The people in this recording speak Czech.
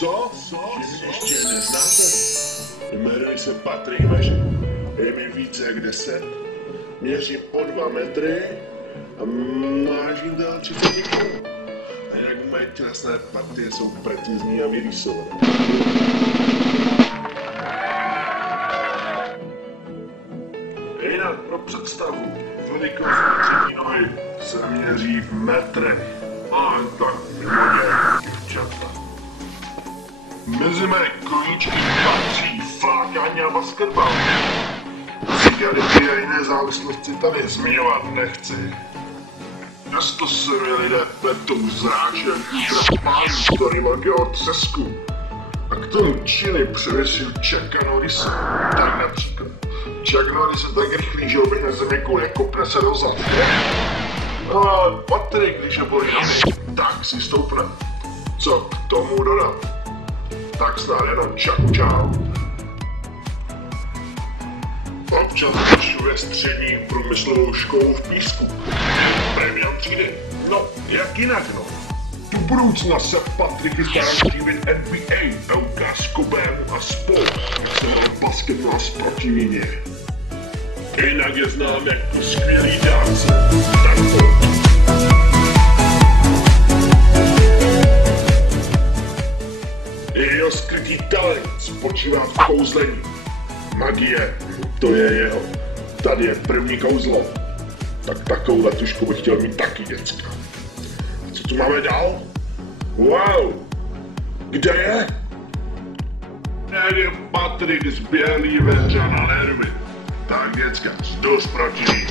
Co? Že mě ještě neznáte? Jmenuji se Patrik Mežek. Je mi více jak 10. Měřím o 2 metry a vážím dál 30 kg. A jinak moje tělesné partie jsou precizní a vyrýsované. Jinak pro představu, velikost přední nohy se měří v metrech. A tak hodně děvčata. Mezi mé koníčky patří flákání a basketbal. Cigarety a jiné závislosti tady zmiňovat nechci. Často se mi lidé pletou zrážem, trapáním, kterýma dělal třesku. A k tomu činy převěsil Chucka Norrise. Tak například. Chuck Norris je tak rychlý, že ho na zemi koule kopne se dozad. Ale Patrik, když je bolí nohy, tak si stoupne. Co k tomu dodat? Tak snad jenom čau. Občas vyšuje střední průmyslovou školu v Písku. Premium třídy. No, jak jinak, no. Do budoucna se Patrik chystá navštívit NBA, LK s Kobeem a spol. Se hrál basketbal proti míně. Jinak je znám jako skvělý dánce. Tak to. Jeho skrytý talent spočívá v kouzlení. Magie, to je jeho. Tady je první kouzlo. Tak takovou letušku bych chtěl mít taky, děcka. A co tu máme dál? Wow! Kde je? Tady Patrik z Bělý Veře na nervy. Tak, děcka, dost proti ní.